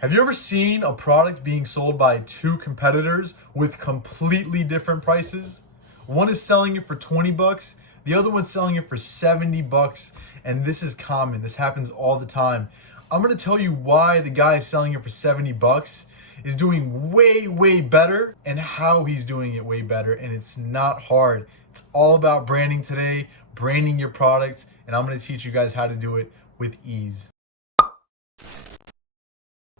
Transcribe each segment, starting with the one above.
Have you ever seen a product being sold by two competitors with completely different prices? One is selling it for 20 bucks, the other one's selling it for 70 bucks, and this is common. This happens all the time. I'm going to tell you why the guy selling it for 70 bucks is doing way better and how he's doing it way better, and it's not hard. It's all about branding today, branding your products, and I'm going to teach you guys how to do it with ease.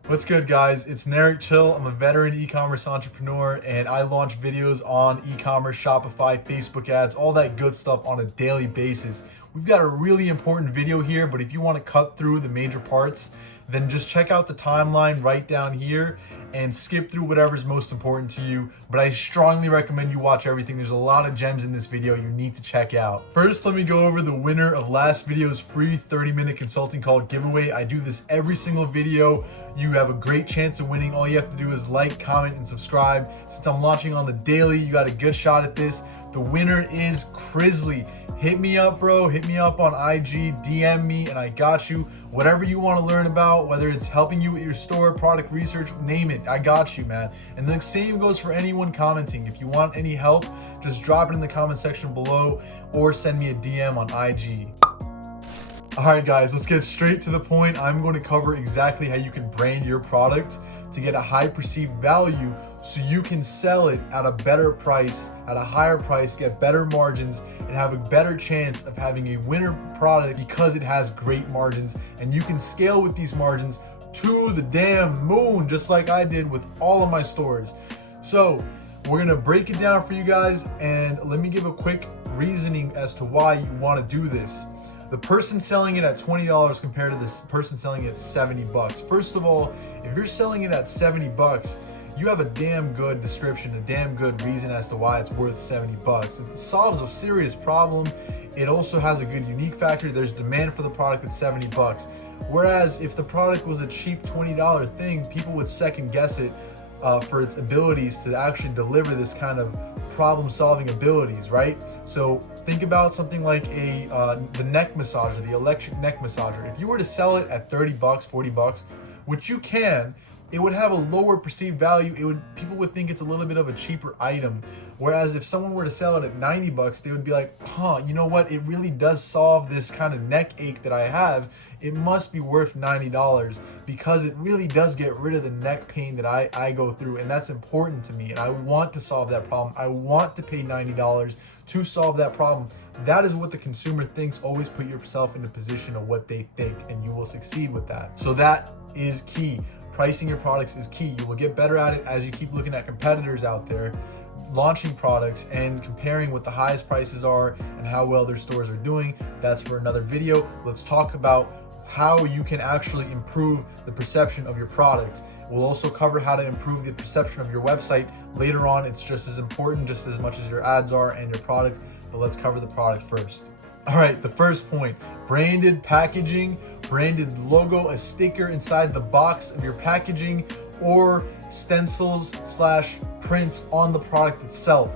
What's good, guys? It's Narek Chill. I'm a veteran e-commerce entrepreneur, and I launch videos on e-commerce, Shopify, Facebook ads, all that good stuff on a daily basis. We've got a really important video here, but if you want to cut through the major parts, then just check out the timeline right down here and skip through whatever's most important to you. But I strongly recommend you watch everything. There's a lot of gems in this video you need to check out. First, let me go over the winner of last video's free 30-minute consulting call giveaway. I do this every single video. You have a great chance of winning. All you have to do is like, comment, and subscribe. Since I'm launching on the daily, you got a good shot at this. The winner is Crisley. Hit me up, bro. Hit me up on IG, DM me, and I got you. Whatever you want to learn about, whether it's helping you with your store, product research, name it. I got you, man. And the same goes for anyone commenting. If you want any help, just drop it in the comment section below or send me a DM on IG. All right, guys, let's get straight to the point. I'm going to cover exactly how you can brand your product to get a high perceived value so you can sell it at a better price, at a higher price, get better margins, and have a better chance of having a winner product because it has great margins, and you can scale with these margins to the damn moon, just like I did with all of my stores. So we're gonna break it down for you guys, and let me give a quick reasoning as to why you wanna do this. The person selling it at $20 compared to this person selling it at 70 bucks. First of all, if you're selling it at 70 bucks, you have a damn good description, a damn good reason as to why it's worth 70 bucks. It solves a serious problem. It also has a good unique factor. There's demand for the product at 70 bucks. Whereas if the product was a cheap $20 thing, people would second guess it for its abilities to actually deliver this kind of problem-solving abilities, right? So think about something like the neck massager, the electric neck massager. If you were to sell it at 30 bucks, 40 bucks, which you can, it would have a lower perceived value. People would think it's a little bit of a cheaper item. Whereas if someone were to sell it at 90 bucks, they would be like, huh, you know what? It really does solve this kind of neck ache that I have. It must be worth $90 because it really does get rid of the neck pain that I go through. And that's important to me. And I want to solve that problem. I want to pay $90 to solve that problem. That is what the consumer thinks. Always put yourself in the position of what they think, and you will succeed with that. So that is key. Pricing your products is key. You will get better at it as you keep looking at competitors out there launching products and comparing what the highest prices are and how well their stores are doing. That's for another video. Let's talk about how you can actually improve the perception of your products. We'll also cover how to improve the perception of your website later on. It's just as important, just as much as your ads are and your product, but let's cover the product first. All right, the first point, branded packaging, branded logo, a sticker inside the box of your packaging, or stencils / prints on the product itself.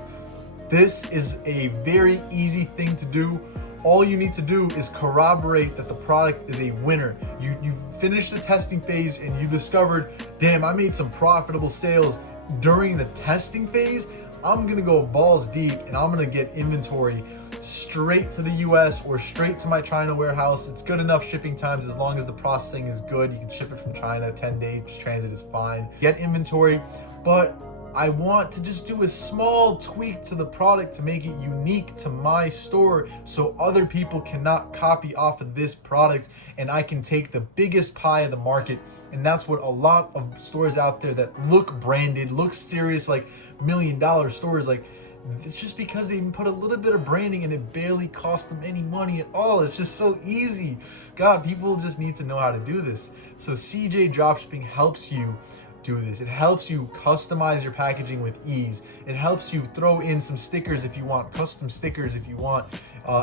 This is a very easy thing to do. All you need to do is corroborate that the product is a winner. You finished the testing phase and you discovered, damn, I made some profitable sales during the testing phase. I'm gonna go balls deep and I'm gonna get inventory straight to the US or straight to my China warehouse. It's good enough shipping times as long as the processing is good. You can ship it from China, 10 days transit is fine. Get inventory, but I want to just do a small tweak to the product to make it unique to my store so other people cannot copy off of this product and I can take the biggest pie of the market. And that's what a lot of stores out there that look branded, look serious, like $1 million stores, like it's just because they put a little bit of branding and it barely cost them any money at all. It's just so easy. God, people just need to know how to do this. So CJ Dropshipping helps you do this. It helps you customize your packaging with ease. It helps you throw in some stickers if you want, custom stickers if you want,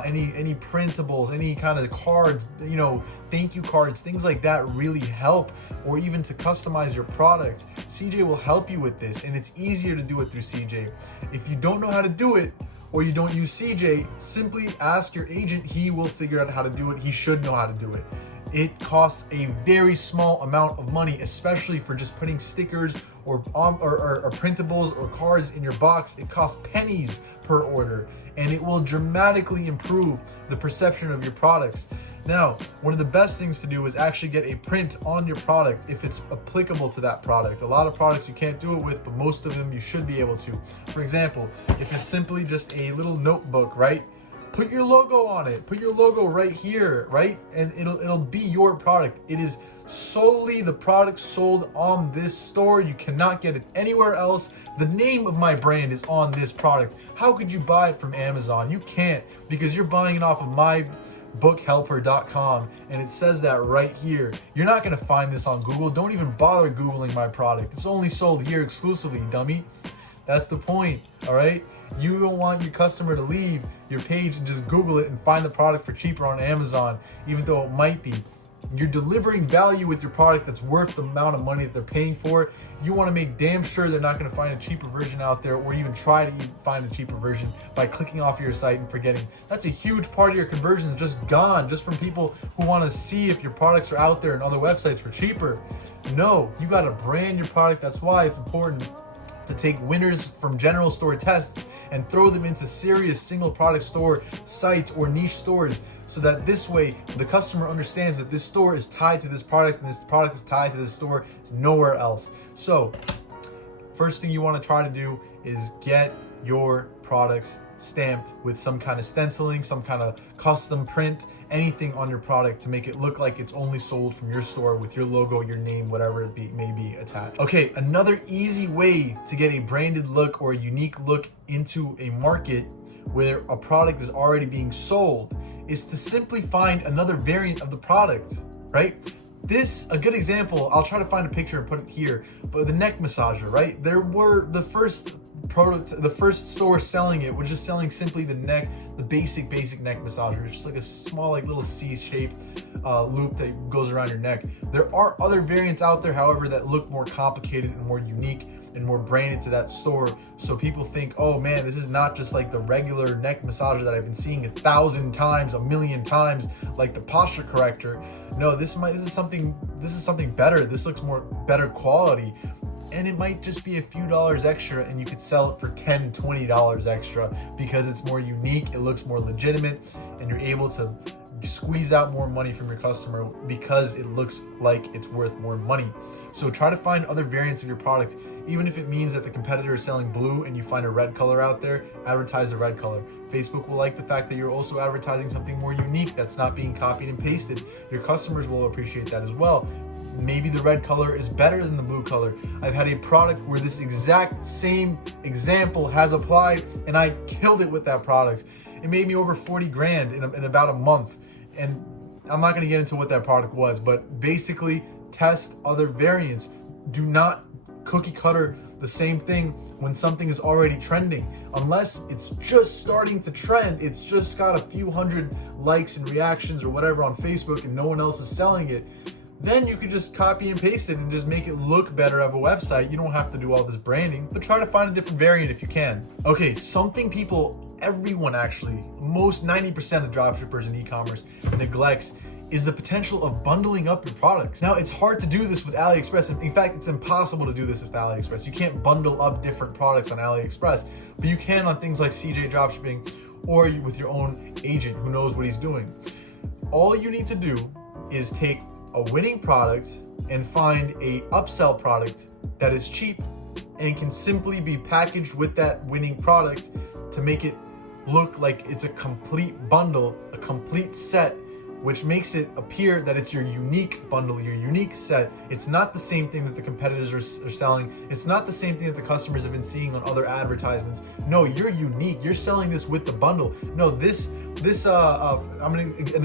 any printables, any kind of cards, you know, thank you cards, things like that really help, or even to customize your product. CJ will help you with this, and it's easier to do it through CJ. If you don't know how to do it, or you don't use CJ, simply ask your agent. He will figure out how to do it. He should know how to do it. it costs a very small amount of money, especially for just putting stickers or printables or cards in your box. It costs pennies per order, and it will dramatically improve the perception of your products. Now, one of the best things to do is actually get a print on your product if it's applicable to that product. A lot of products you can't do it with, but most of them you should be able to. For example, if it's simply just a little notebook, right? Put your logo on it. Put your logo right here, right? And it'll be your product. It is solely the product sold on this store. You cannot get it anywhere else. The name of my brand is on this product. How could you buy it from Amazon? You can't, because you're buying it off of mybookhelper.com, and it says that right here. You're not going to find this on Google. Don't even bother Googling my product. It's only sold here exclusively, dummy. That's the point, all right? You don't want your customer to leave your page and just Google it and find the product for cheaper on Amazon, even though it might be. You're delivering value with your product that's worth the amount of money that they're paying for it. You want to make damn sure they're not going to find a cheaper version out there, or even try to find a cheaper version by clicking off your site and forgetting. That's a huge part of your conversions just gone, just from people who want to see if your products are out there in other websites for cheaper. No, you got to brand your product. That's why it's important to take winners from general store tests and throw them into serious single product store sites or niche stores, so that this way the customer understands that this store is tied to this product and this product is tied to this store. It's nowhere else. So first thing you want to try to do is get your products stamped with some kind of stenciling, some kind of custom print, anything on your product to make it look like it's only sold from your store with your logo, your name, whatever it may be attached. Okay, another easy way to get a branded look or a unique look into a market where a product is already being sold is to simply find another variant of the product, right? A good example, I'll try to find a picture and put it here, but the neck massager, right? There were the first store selling it was just selling simply the basic neck massager. It's just like a small, like little C-shaped loop that goes around your neck. There are other variants out there, however, that look more complicated and more unique and more branded to that store. So people think, oh man, this is not just like the regular neck massager that I've been seeing 1,000 times, 1,000,000 times, like the posture corrector. No, this is something better. This looks better quality. And it might just be a few dollars extra, and you could sell it for $10, $20 extra because it's more unique, it looks more legitimate, and you're able to squeeze out more money from your customer because it looks like it's worth more money. So try to find other variants of your product. Even if it means that the competitor is selling blue and you find a red color out there, advertise the red color. Facebook will like the fact that you're also advertising something more unique that's not being copied and pasted. Your customers will appreciate that as well. Maybe the red color is better than the blue color. I've had a product where this exact same example has applied and I killed it with that product. It made me over 40 grand in about a month. And I'm not going to get into what that product was, but basically test other variants. Do not cookie cutter the same thing when something is already trending. Unless it's just starting to trend, it's just got a few hundred likes and reactions or whatever on Facebook and no one else is selling it. Then you could just copy and paste it and just make it look better of a website. You don't have to do all this branding, but try to find a different variant if you can. Okay, everyone actually, most 90% of dropshippers and e-commerce neglects is the potential of bundling up your products. Now, it's hard to do this with AliExpress. In fact, it's impossible to do this with AliExpress. You can't bundle up different products on AliExpress, but you can on things like CJ Dropshipping or with your own agent who knows what he's doing. All you need to do is take a winning product and find a upsell product that is cheap and can simply be packaged with that winning product to make it look like it's a complete bundle, a complete set, which makes it appear that it's your unique bundle, your unique set. It's not the same thing that the competitors are selling. It's not the same thing that the customers have been seeing on other advertisements. No, you're unique. You're selling this with the bundle. No, an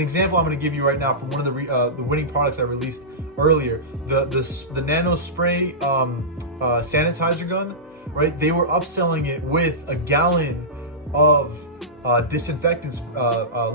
example I'm gonna give you right now from one of the winning products I released earlier, the nano spray sanitizer gun, right? They were upselling it with a gallon of disinfectant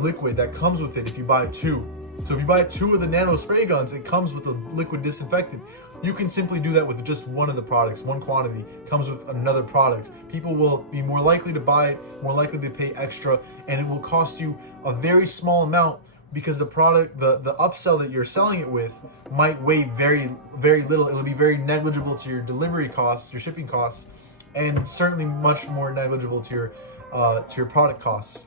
liquid that comes with it if you buy two. So if you buy two of the nano spray guns, it comes with a liquid disinfectant. You can simply do that with just one of the products, one quantity, comes with another product. People will be more likely to buy it, more likely to pay extra, and it will cost you a very small amount because the product, the upsell that you're selling it with might weigh very, very little. It'll be very negligible to your delivery costs, your shipping costs, and certainly much more negligible to your product costs.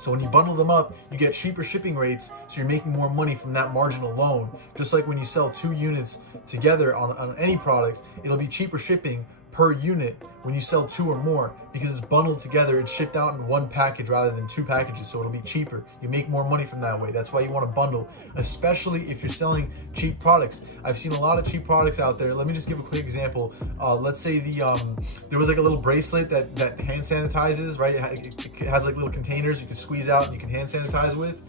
So when you bundle them up, you get cheaper shipping rates, so you're making more money from that margin alone. Just like when you sell 2 units together on any products, it'll be cheaper shipping per unit when you sell 2 or more, because it's bundled together, it's shipped out in one package rather than 2 packages, so it'll be cheaper. You make more money from that way. That's why you want to bundle, especially if you're selling cheap products. I've seen a lot of cheap products out there. Let me just give a quick example. Let's say there was like a little bracelet that hand sanitizes, right? It has like little containers you can squeeze out and you can hand sanitize with.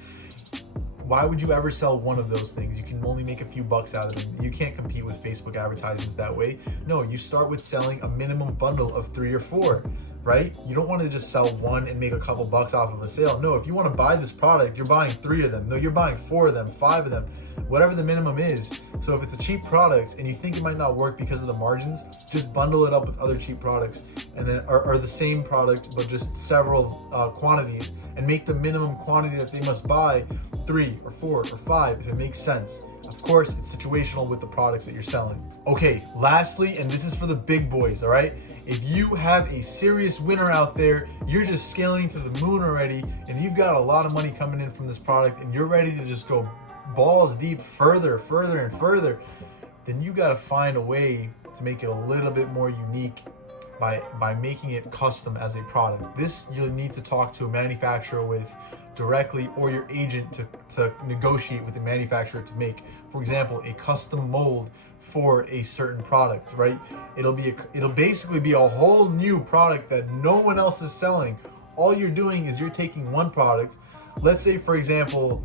Why would you ever sell one of those things? You can only make a few bucks out of them. You can't compete with Facebook advertisements that way. No, you start with selling a minimum bundle of 3 or 4, right? You don't want to just sell one and make a couple bucks off of a sale. No, if you want to buy this product, you're buying 3 of them. No, you're buying 4 of them, 5 of them, whatever the minimum is. So if it's a cheap product and you think it might not work because of the margins, just bundle it up with other cheap products, and then or the same product but just several quantities, and make the minimum quantity that they must buy 3 or 4 or 5 if it makes sense. Of course, it's situational with the products that you're selling. Okay, lastly, and this is for the big boys, all right? If you have a serious winner out there, you're just scaling to the moon already, and you've got a lot of money coming in from this product, and you're ready to just go balls deep further and further, then you got to find a way to make it a little bit more unique by making it custom as a product. This you'll need to talk to a manufacturer with directly, or your agent to negotiate with the manufacturer to make, for example, a custom mold for a certain product, right? It'll basically be a whole new product that no one else is selling. All you're doing is you're taking one product. Let's say, for example,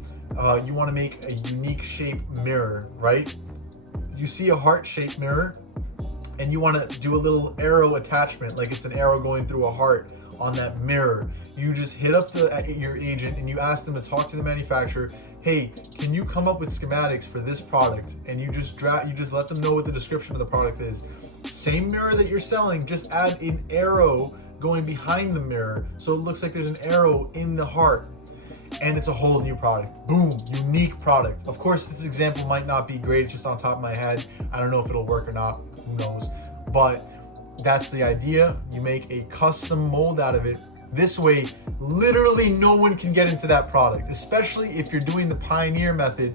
you want to make a unique shape mirror, right? You see a heart-shaped mirror and you want to do a little arrow attachment, like it's an arrow going through a heart on that mirror. You just hit up your agent and you ask them to talk to the manufacturer. Hey, can you come up with schematics for this product? And you just let them know what the description of the product is. Same mirror that you're selling, just add an arrow going behind the mirror so it looks like there's an arrow in the heart. And it's a whole new product. Boom, unique product. Of course, this example might not be great. It's just on top of my head. I don't know if it'll work or not. Who knows? But that's the idea. You make a custom mold out of it. This way, literally no one can get into that product, especially if you're doing the pioneer method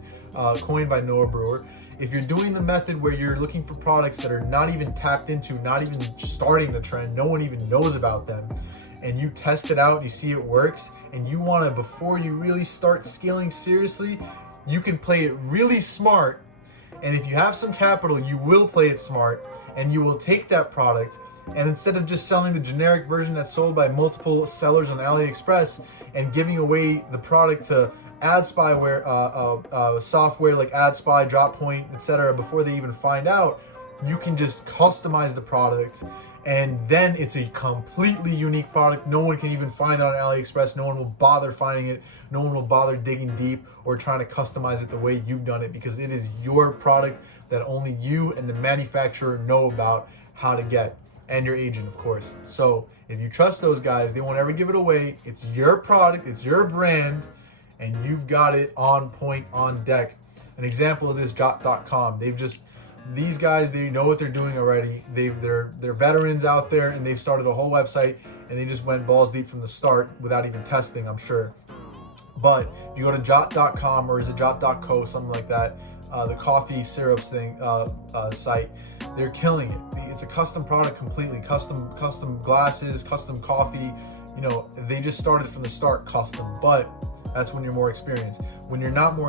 coined by Noah Brewer. If you're doing the method where you're looking for products that are not even tapped into, not even starting the trend, no one even knows about them, and you test it out and you see it works, and you want to, before you really start scaling seriously, you can play it really smart. And if you have some capital, you will play it smart, and you will take that product, and instead of just selling the generic version that's sold by multiple sellers on AliExpress and giving away the product to ad spyware, software like AdSpy, DropPoint, etc., before they even find out, you can just customize the product, and then it's a completely unique product. No one can even find it on AliExpress. No one will bother finding it. No one will bother digging deep or trying to customize it the way you've done it, because it is your product that only you and the manufacturer know about how to get, and your agent, of course. So if you trust those guys, they won't ever give it away. It's your product, it's your brand, and you've got it on point, on deck. An example of this, Jot.com. These guys, they know what they're doing already. They're veterans out there, and they've started a whole website, and they just went balls deep from the start without even testing, I'm sure. But if you go to Jot.com, or is it Jot.co, something like that, the coffee syrups thing site, they're killing it. It's a custom product completely, custom glasses, custom coffee. You know, they just started from the start custom, but that's when you're more experienced. When you're not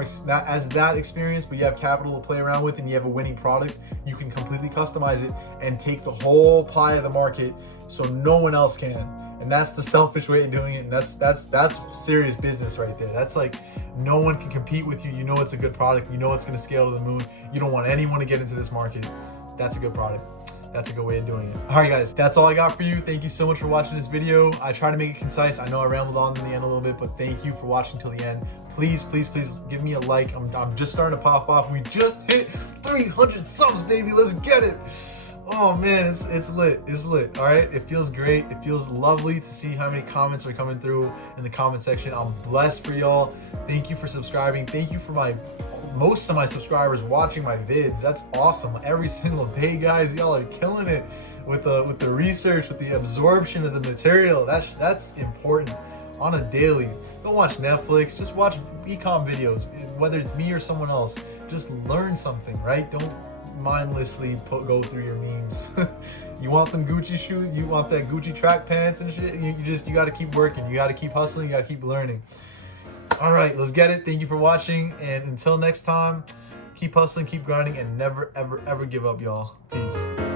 as that experienced, but you have capital to play around with and you have a winning product, you can completely customize it and take the whole pie of the market so no one else can. And that's the selfish way of doing it. And that's serious business right there. That's like, no one can compete with you. You know it's a good product. You know it's going to scale to the moon. You don't want anyone to get into this market. That's a good product. That's a good way of doing it. All right, guys, that's all I got for you. Thank you so much for watching this video. I try to make it concise. I know I rambled on in the end a little bit, but thank you for watching till the end. Please, please, please give me a like. I'm just starting to pop off. We just hit 300 subs, baby. Let's get it. Oh man, it's lit. It's lit. All right, it feels great. It feels lovely to see how many comments are coming through in the comment section. I'm blessed for y'all. Thank you for subscribing. Thank you for most of my subscribers watching my vids. That's awesome. Every single day, guys, y'all are killing it with the research, with the absorption of the material. That's important on a daily. Don't watch Netflix. Just watch ecom videos, whether it's me or someone else. Just learn something, right? Don't mindlessly go through your memes. You want them Gucci shoes, you want that Gucci track pants and shit, you got to keep working, you got to keep hustling, you got to keep learning. All right, let's get it. Thank you for watching, and until next time, keep hustling, keep grinding, and never ever give up, y'all. Peace.